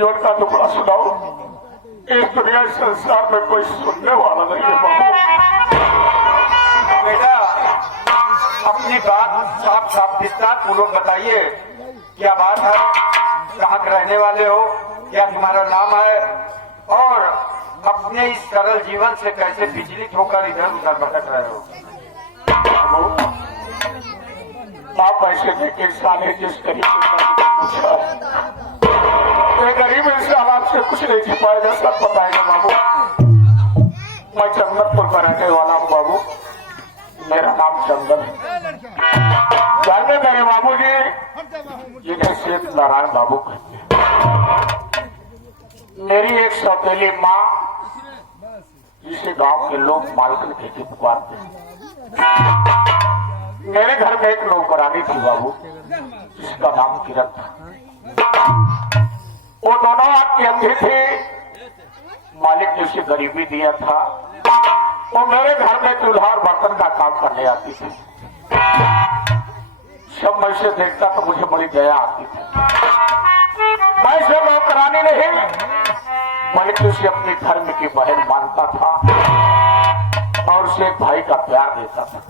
जीवन का टुकड़ा सुनाओ। इस दुनिया संसार में कोई सुनने वाला नहीं है बाबू। बेटा अपनी बात साफ साफ विस्तार पूर्वक बताइए, क्या बात है, कहाँ के रहने वाले हो, क्या तुम्हारा नाम है और अपने इस सरल जीवन से कैसे विचलित होकर इधर उधर भटक रहे हो। आप ऐसे एक इंसान है जिस तरीके से पूछा, एक गरीब इंसान आपसे कुछ नहीं छिपाएगा, सब बताएगा बाबू। मैं चंदनपुर का रहने वाला हूँ बाबू, मेरा नाम चंदन है। जानते मेरे बाबू जी जिन्हें सेठ नारायण बाबू कहते हैं। मेरी एक सौतेली माँ जिसे गांव के लोग मालकन खेती पुकारते हैं। मेरे घर में एक नौकरानी थी बाबू जिसका नाम किरण था। वो दोनों आपकी अंधी थी, मालिक ने उसे गरीबी दिया था। वो मेरे घर में चूल्हा और बर्तन का काम करने आती थी। जब मैं उसे देखता तो मुझे बड़ी दया आती थी। मैं इसे नौकरानी नहीं बल्कि उसे अपनी धर्म की बहन मानता था और उसे एक भाई का प्यार देता था।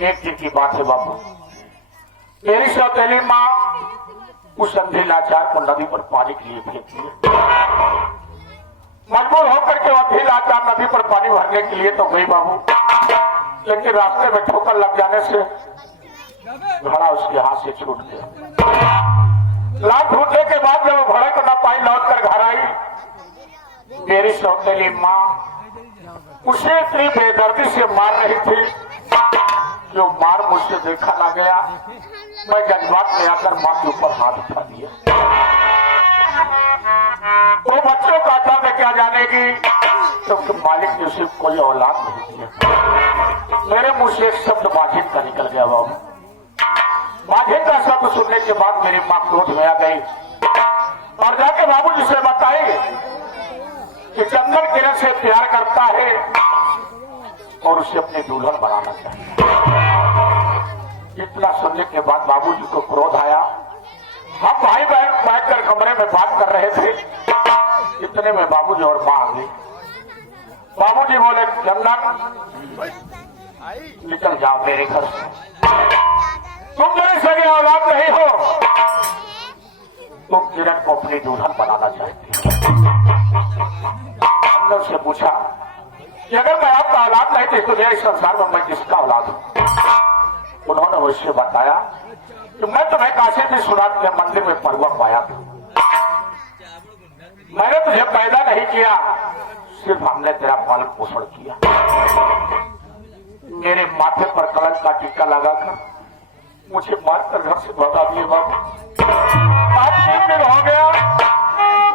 एक दिन की बात है बाबू, मेरी सौतेली माँ उस अंधे लाचार को नदी पर पानी के लिए भेजती है। मजबूर होकर के अंधे लाचार नदी पर पानी भरने के लिए तो गई बाबू, लेकिन रास्ते में ठोकर लग जाने से घड़ा उसके हाथ से छूट गया। लाख ढूंढने के बाद जब वो घोड़े को न पाई लौट कर घर आई, मेरी सौतेली माँ उसे इतनी बेदर्दी से मार रही थी जो मार मुझसे देखा ना गया। मैं जज्बात में आकर माँ के ऊपर हाथ उठा दिया। वो बच्चों का दर्द क्या जानेगी, क्योंकि मालिक ने उसे कोई औलाद नहीं दिया। मेरे मुंह से एक शब्द बाजिन का निकल गया बाबू। बाजिन का शब्द सुनने के बाद मेरी माँ क्रोध में आ गई और जाके बाबूजी से बताई कि चंदन किरण से प्यार करता है और उसे अपने दुल्हन बनाना चाहिए। इतना सुनने के बाद बाबूजी को क्रोध आया। हम भाई बहन बैठकर कमरे में बात कर रहे थे, इतने में बाबूजी और माँ आ गई। बाबूजी बोले, चंदन निकल जाओ मेरे घर से, तुम मेरे सगे औलाद नहीं हो, तुम किरण को अपनी दुल्हन बनाना चाहती हो। हमने उससे पूछा कि अगर मैं आपका औलाद नहीं थी तो मेरे संसार में मैं किसका औलाद हूं। उन्होंने मुझसे बताया कि मैं तुम्हें काशी विश्वनाथ के मंदिर में परुआ पाया था। मैंने तुझे पैदा नहीं किया, सिर्फ हमने तेरा पालन पोषण किया। मेरे माथे पर कलंक का टीका लगाकर मुझे मारकर घर से भगा दिए बाबू। आज 3 दिन हो गया,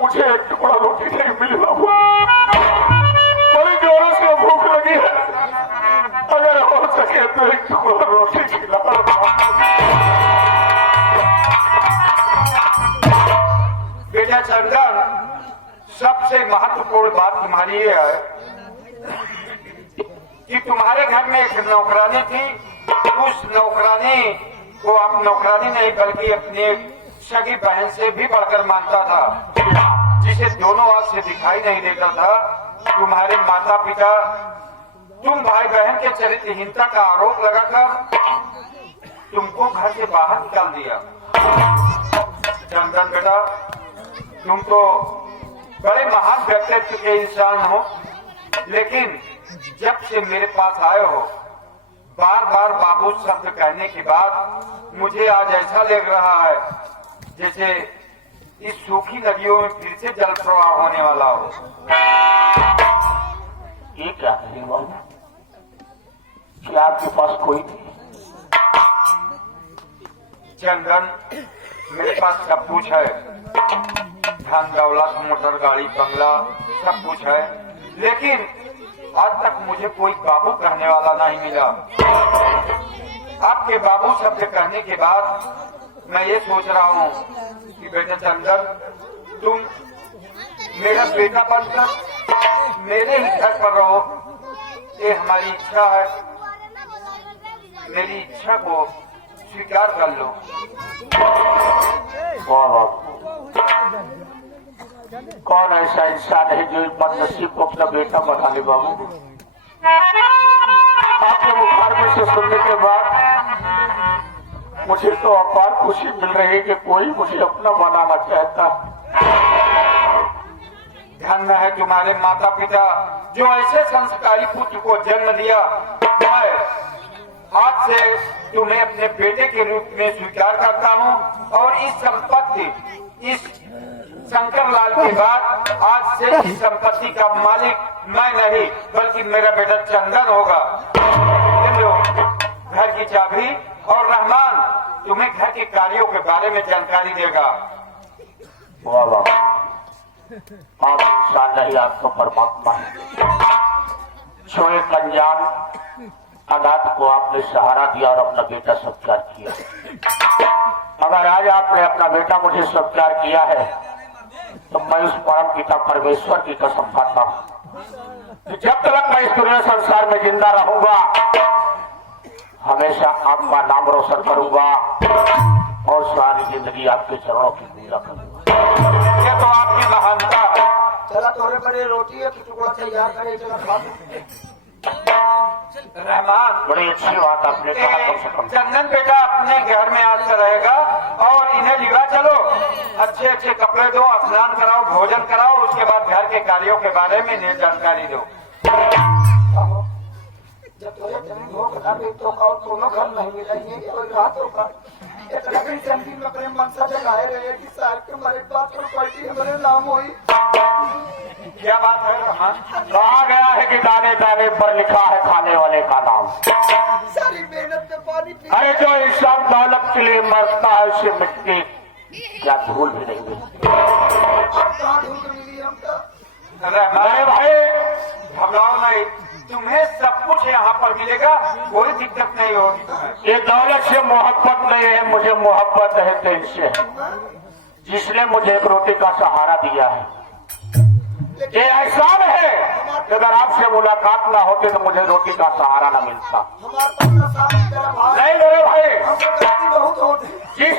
मुझे एक टुकड़ा रोटी नहीं मिली बाबू। बड़ी जोरों से भूख लगी है, अगर हो सके तो एक टुकड़ा रोटी खिला। बेटा चंदन, सबसे महत्वपूर्ण बात तुम्हारी ये है कि तुम्हारे घर में एक नौकरानी थी। उस नौकरानी को आप नौकरानी नहीं बल्कि अपने सगी बहन से भी बढ़कर मानता था, जिसे दोनों आंख से दिखाई नहीं देता था। तुम्हारे माता पिता तुम भाई बहन के चरित्रहीनता का आरोप लगाकर तुमको घर से बाहर निकाल दिया। चंदन बेटा, तुम तो बड़े महान व्यक्तित्व के इंसान हो, लेकिन जब से मेरे पास आए हो, बार बार बाबू शब्द कहने के बाद मुझे आज ऐसा लग रहा है जैसे इस सूखी नदियों में फिर से जल प्रवाह होने वाला हो। ये क्या है बाबू, क्या आपके पास कोई नहीं? चंदन, मेरे पास सब कुछ है, धन दौलत मोटर गाड़ी बंगला सब कुछ है, लेकिन आज तक मुझे कोई बाबू कहने वाला नहीं मिला। आपके बाबू शब्द कहने के बाद मैं ये सोच रहा हूँ कि बेटा चंदन, तुम मेरा बेटा बनकर मेरे ही घर पर रहो, ये हमारी इच्छा है। मेरी इच्छा को स्वीकार कर लो। कौन ऐसा इंसान है जो बदनसीब को अपना बेटा बना ले बाबू। आपके मुखारबे से सुनने के बाद मुझे तो अपार खुशी मिल रही है कि कोई मुझे अपना बनाना चाहता। धन्य है तुम्हारे माता पिता जो ऐसे संस्कारी पुत्र को जन्म दिया। मैं आज से तुम्हें अपने बेटे के रूप में स्वीकार करता हूँ और इस संपत्ति, इस शंकर लाल के बाद आज से इस संपत्ति का मालिक मैं नहीं बल्कि मेरा बेटा चंदन होगा। लो घर की चाबी और रहमान तुम्हें घर के कार्यों के बारे में जानकारी देगा। वाह वाह, आप इंसान नहीं, आप तो परमात्मा है जो एक अनजान अनाथ को आपने सहारा दिया और अपना बेटा स्वीकार किया। अगर आज आपने अपना बेटा मुझे स्वीकार किया है तो मैं उस परम पिता परमेश्वर की कसम खाता हूँ कि जब तक मैं इस दुनिया संसार में जिंदा रहूंगा हमेशा आपका नाम रोशन करूंगा और सारी जिंदगी आपके चरणों की पूजा करूंगा। ये तो आपकी महानता है। चला तोरे बड़े रोटी है टुकड़ा तैयार करे चला खा रहमान बड़ी अच्छी बात आपने कहा। कम से कम चंदन बेटा अपने घर में आज से रहेगा और इन्हें लिवा चलो, अच्छे अच्छे कपड़े दो, स्नान कराओ, भोजन कराओ, उसके बाद घर के कार्यों के बारे में इन्हें जानकारी दो। जब तोरे जमीन हो कथा भी तो का दोनों घर नहीं मिलेंगे कोई रात होगा एक लकड़ी चंदी में प्रेम मनसा जगाए रहे कि साहब के हमारे बात पर क्वालिटी हमारे नाम हुई। क्या बात है रहमान? कहा गया है कि दाने दाने पर लिखा है खाने वाले का नाम। सारी मेहनत में पानी पी अरे जो इंसान दौलत के लिए मरता है उसे मिट्टी क्या धूल भी नहीं मिलती। कहाँ ढूंढ मिली हमका। रहमान अरे भाई घबराओ नहीं, तुम्हें सब कुछ यहाँ पर मिलेगा, कोई दिक्कत नहीं होगी तुम्हें। ये दौलत से मोहब्बत नहीं है, मुझे मोहब्बत है दिल से, जिसने मुझे एक रोटी का सहारा दिया है। ये एहसान है कि अगर आपसे मुलाकात ना होती तो मुझे रोटी का सहारा ना मिलता। हमारे पास सामने तेरा भाई नहीं मेरे भाई, हमको गलती बहुत होती। जिस